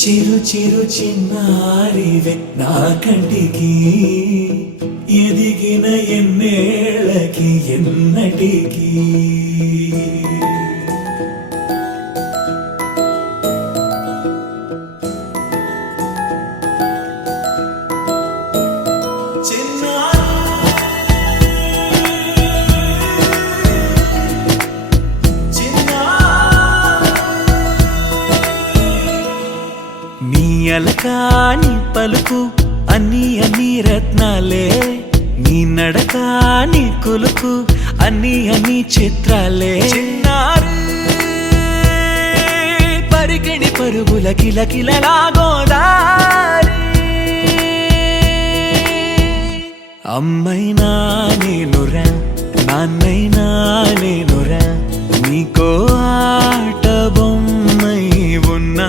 చిరు చిరు చిన్నారివే నా కంటికి ఎదిగిన ఎన్నేళ్ళకి ఎన్నటికి అలకాని పలుకు అన్ని అన్ని రత్నాలే నీ నడకాని కులుకు అన్ని అన్ని చిత్రాలే చిన్నారు పరికిణి పరుగుల కిలకిలలాగోదారి అమ్మైనా నేనురా నాన్నైనా నేనురా నీకో ఆట బొమ్మై ఉన్నా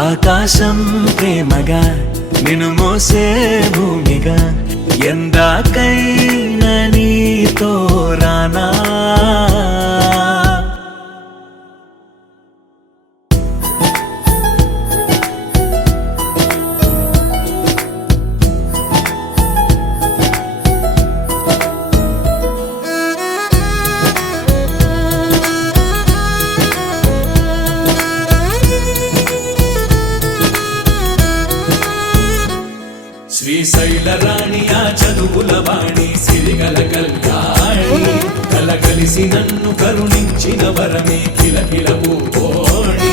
ఆకాశం ప్రేమగా నిన్ను మోసే భూమిగా ఎందాకైనా నీతో రానా శ్రీశైల రాణి ఆ చదువుల వాణి సిరిగల కల్యాణి కలగలిసి నన్ను కరుణించిన వరమే కిలకిల పూకోణి